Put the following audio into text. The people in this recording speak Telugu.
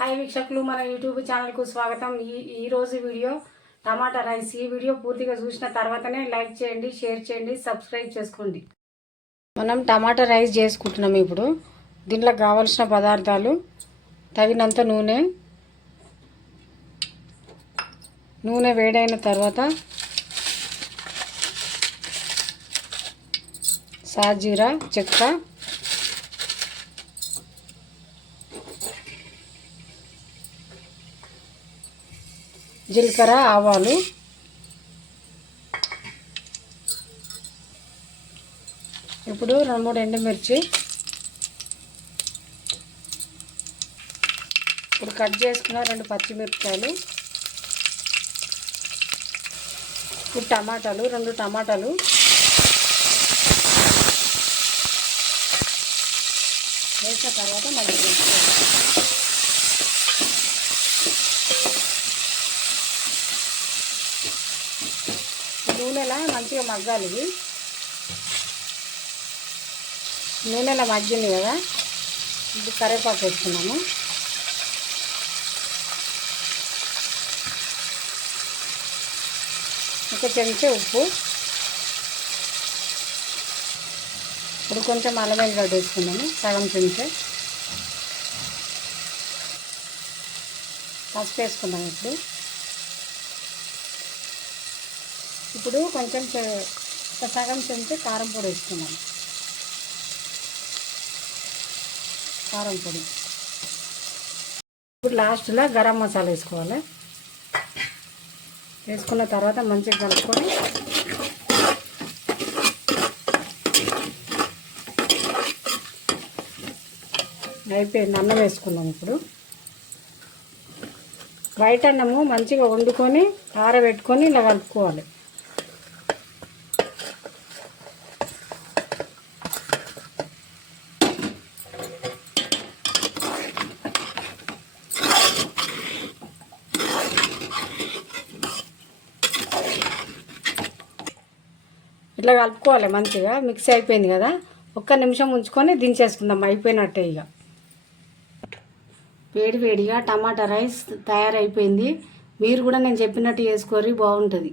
హాయ్ వీక్షకులు, మన యూట్యూబ్ ఛానల్కు స్వాగతం. ఈరోజు వీడియో టమాటా రైస్. ఈ వీడియో పూర్తిగా చూసిన తర్వాతనే లైక్ చేయండి, షేర్ చేయండి, సబ్స్క్రైబ్ చేసుకోండి. మనం టమాటా రైస్ చేసుకుంటున్నాం. ఇప్పుడు దీంట్లో కావాల్సిన పదార్థాలు: తగినంత నూనె వేడైన తర్వాత సాజీరా, చెక్క, జీలకర్ర, ఆవాలు, ఇప్పుడు 2-3 ఎండుమిర్చి, ఇప్పుడు కట్ చేసుకున్న 2 పచ్చిమిరపకాయలు, ఇప్పుడు టమాటాలు 2 టమాటాలు, వేసిన తర్వాత మళ్ళీ నూనెలా మంచిగా మగ్గాలి. ఇవి నూనెలా మగ్గింది కదా, ఇప్పుడు కరివేపాకు వేసుకున్నాము. ఒక చెంచా ఉప్పు, ఇప్పుడు కొంచెం అల్లం వెల్లిగడ్డ వేసుకున్నాము, సగం చెంచా. పసుపు వేసుకున్నాము. ఇప్పుడు కొంచెం ఒక సగం చెంచా కారం పొడి వేసుకున్నాము. కారం పొడి. ఇప్పుడు లాస్ట్లో గరం మసాలా వేసుకోవాలి. వేసుకున్న తర్వాత మంచిగా కలుపుకొని అయిపోయింది. అన్నం వేసుకున్నాం. ఇప్పుడు వైట్ అన్నము మంచిగా వండుకొని ఆరబెట్టుకొని ఇలా కలుపుకోవాలి. ఇట్లా కలుపుకోవాలి. మంచిగా మిక్స్ అయిపోయింది కదా, ఒక్క నిమిషం ఉంచుకొని దించేసుకుందాం. అయిపోయినట్టే. ఇక వేడివేడిగా టమాటా రైస్ తయారైపోయింది. మీరు కూడా నేను చెప్పినట్టు చేసుకోరి, బాగుంటుంది.